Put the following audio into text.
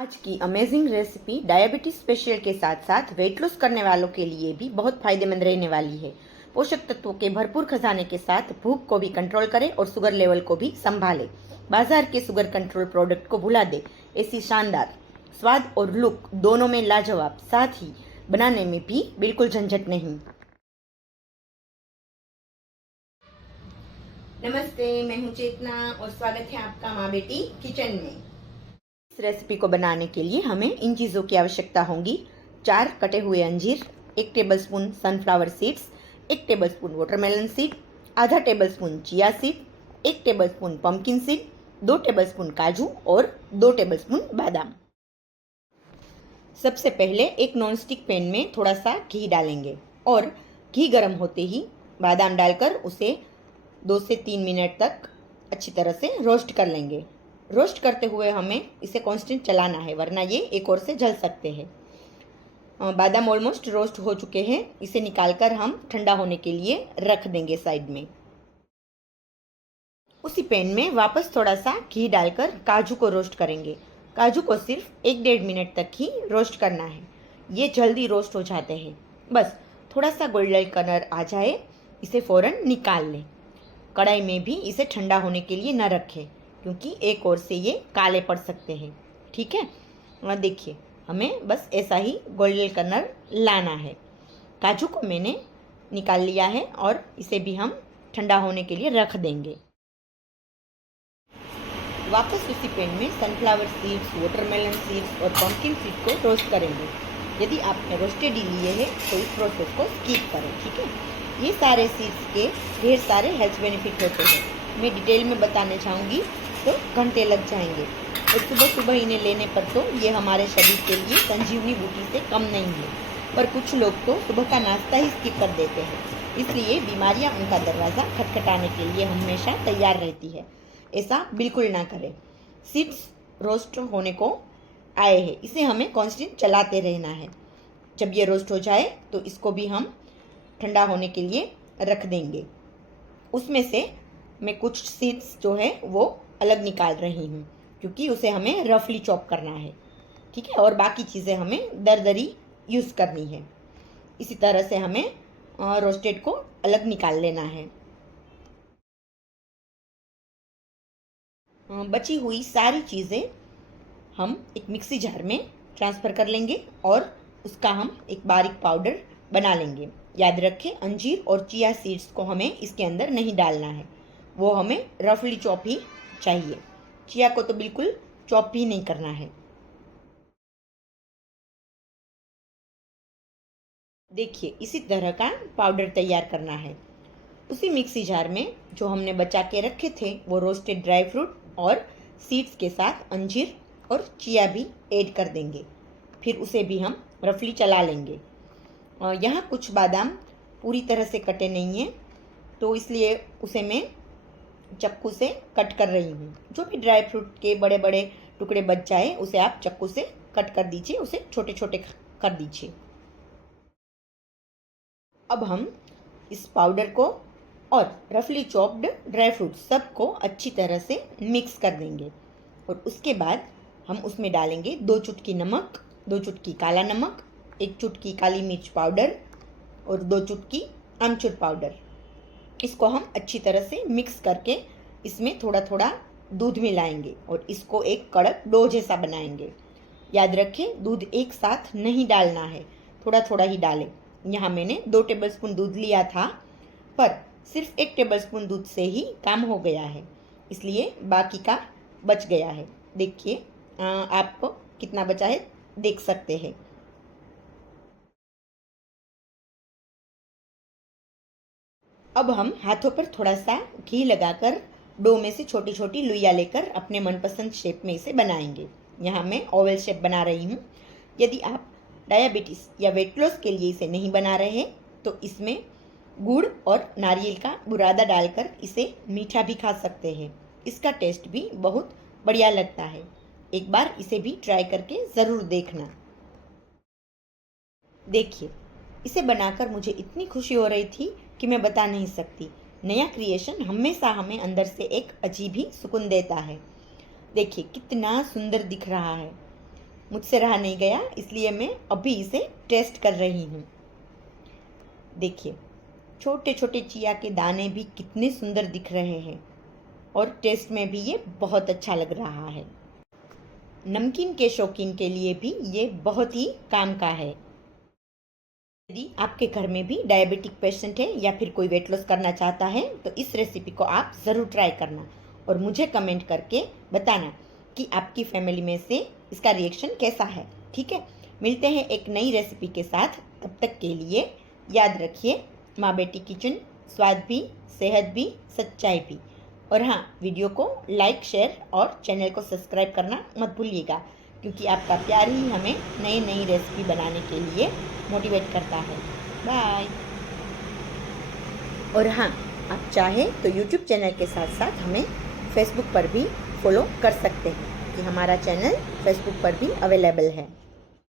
आज की amazing recipe diabetes special के साथ साथ वेट लॉस करने वालों के लिए भी बहुत फायदेमंद रहने वाली है। पोषक तत्वों के भरपूर खजाने के साथ भूख को भी कंट्रोल करे और शुगर लेवल को भी संभाले। बाजार के शुगर कंट्रोल प्रोडक्ट को भुला दे। ऐसी शानदार स्वाद और लुक दोनों में लाजवाब, साथ ही बनाने में भी बिल्कुल झंझट नहीं। नमस्ते, मैं हूँ चेतना और स्वागत है आपका माँ बेटी किचन में। इस रेसिपी को बनाने के लिए हमें इन चीज़ों की आवश्यकता होगी। 4 कटे हुए अंजीर, 1 tablespoon sunflower seeds, 1 tablespoon watermelon seed, आधा tablespoon chia seed, 1 tablespoon pumpkin seed, 2 tablespoon काजू और 2 टेबलस्पून बादाम। सबसे पहले एक नॉनस्टिक पैन में थोड़ा सा घी डालेंगे और घी गर्म होते ही बादाम डालकर उसे 2 से 3 मिनट तक अच्छी तरह से रोस्ट कर लेंगे। रोस्ट करते हुए हमें इसे कांस्टेंट चलाना है, वरना ये एक और से जल सकते हैं। बादाम ऑलमोस्ट रोस्ट हो चुके हैं, इसे निकालकर हम ठंडा होने के लिए रख देंगे साइड में। उसी पैन में वापस थोड़ा सा घी डालकर काजू को रोस्ट करेंगे। काजू को सिर्फ 1-1.5 मिनट तक ही रोस्ट करना है, ये जल्दी रोस्ट हो जाते हैं। बस थोड़ा सा गोल्डन कलर आ जाए, इसे फ़ौरन निकाल लें। कढ़ाई में भी इसे ठंडा होने के लिए न रखें, क्योंकि एक और से ये काले पड़ सकते हैं। ठीक है, देखिए हमें बस ऐसा ही गोल्डन कलर लाना है। काजू को मैंने निकाल लिया है और इसे भी हम ठंडा होने के लिए रख देंगे। वापस उसी पैन में सनफ्लावर सीड्स, वाटरमेलन सीड्स और पंपकिन सीड को रोस्ट करेंगे। यदि आपने रोस्टेड ही लिए हैं तो इस प्रोसेस को स्किप करें। ठीक है, ये सारे सीड्स के ढेर सारे हेल्थ बेनिफिट होते हैं। मैं डिटेल में बताने चाहूँगी तो घंटे लग जाएंगे, और सुबह सुबह इन्हें लेने पर तो ये हमारे शरीर के लिए संजीवनी बूटी से कम नहीं है। पर कुछ लोग तो सुबह का नाश्ता ही स्किप कर देते हैं, इसलिए बीमारियां उनका दरवाज़ा खटखटाने के लिए हमेशा तैयार रहती है। ऐसा बिल्कुल ना करें। सीड्स रोस्ट होने को आए हैं, इसे हमें कांस्टेंट चलाते रहना है। जब ये रोस्ट हो जाए तो इसको भी हम ठंडा होने के लिए रख देंगे। उसमें से मैं कुछ सीड्स जो है वो अलग निकाल रही हूँ, क्योंकि उसे हमें रफली चॉप करना है। ठीक है, और बाकी चीज़ें हमें दरदरी यूज़ करनी है। इसी तरह से हमें रोस्टेड को अलग निकाल लेना है। बची हुई सारी चीज़ें हम एक मिक्सी जार में ट्रांसफ़र कर लेंगे और उसका हम एक बारीक पाउडर बना लेंगे। याद रखें, अंजीर और चिया सीड्स को हमें इसके अंदर नहीं डालना है, वो हमें रफली चॉप ही चाहिए। चिया को तो बिल्कुल चॉप ही नहीं करना है। देखिए इसी तरह का पाउडर तैयार करना है। उसी मिक्सी जार में जो हमने बचा के रखे थे वो रोस्टेड ड्राई फ्रूट और सीड्स के साथ अंजीर और चिया भी ऐड कर देंगे। फिर उसे भी हम रफली चला लेंगे। यहाँ कुछ बादाम पूरी तरह से कटे नहीं हैं, तो इसलिए उसे मैं चाकू से कट कर रही हूँ। जो भी ड्राई फ्रूट के बड़े बड़े टुकड़े बच जाए उसे आप चाकू से कट कर दीजिए, उसे छोटे छोटे कर दीजिए। अब हम इस पाउडर को और रफली चॉप्ड ड्राई फ्रूट सबको अच्छी तरह से मिक्स कर देंगे, और उसके बाद हम उसमें डालेंगे 2 चुटकी नमक, 2 चुटकी काला नमक, 1 चुटकी काली मिर्च पाउडर और 2 चुटकी आमचूर पाउडर। इसको हम अच्छी तरह से मिक्स करके इसमें थोड़ा थोड़ा दूध मिलाएंगे और इसको एक कड़क डो जैसा बनाएंगे। याद रखें, दूध एक साथ नहीं डालना है, थोड़ा थोड़ा ही डालें। यहाँ मैंने 2 टेबलस्पून दूध लिया था, पर सिर्फ 1 टेबलस्पून दूध से ही काम हो गया है, इसलिए बाकी का बच गया है। देखिए आप कितना बचा है देख सकते हैं। अब हम हाथों पर थोड़ा सा घी लगाकर डो में से छोटी छोटी लुइयाँ लेकर अपने मनपसंद शेप में इसे बनाएंगे। यहाँ मैं ओवल शेप बना रही हूँ। यदि आप डायबिटीज़ या वेट लॉस के लिए इसे नहीं बना रहे तो इसमें गुड़ और नारियल का बुरादा डालकर इसे मीठा भी खा सकते हैं। इसका टेस्ट भी बहुत बढ़िया लगता है। एक बार इसे भी ट्राई करके ज़रूर देखना। देखिए इसे बनाकर मुझे इतनी खुशी हो रही थी कि मैं बता नहीं सकती। नया क्रिएशन हमेशा हमें अंदर से एक अजीब ही सुकून देता है। देखिए कितना सुंदर दिख रहा है। मुझसे रहा नहीं गया, इसलिए मैं अभी इसे टेस्ट कर रही हूँ। देखिए, छोटे छोटे चिया के दाने भी कितने सुंदर दिख रहे हैं और टेस्ट में भी ये बहुत अच्छा लग रहा है। नमकीन के शौकीन के लिए भी ये बहुत ही काम का है। यदि आपके घर में भी डायबिटिक पेशेंट है या फिर कोई वेट लॉस करना चाहता है तो इस रेसिपी को आप ज़रूर ट्राई करना और मुझे कमेंट करके बताना कि आपकी फैमिली में से इसका रिएक्शन कैसा है। ठीक है, मिलते हैं एक नई रेसिपी के साथ। तब तक के लिए याद रखिए, माँ बेटी किचन, स्वाद भी, सेहत भी, सच्चाई भी। और हाँ, वीडियो को लाइक, शेयर और चैनल को सब्सक्राइब करना मत भूलिएगा, क्योंकि आपका प्यार ही हमें नई नई रेसिपी बनाने के लिए मोटिवेट करता है। बाय। और हाँ, आप चाहे तो यूट्यूब चैनल के साथ साथ हमें फेसबुक पर भी फॉलो कर सकते हैं कि हमारा चैनल फेसबुक पर भी अवेलेबल है।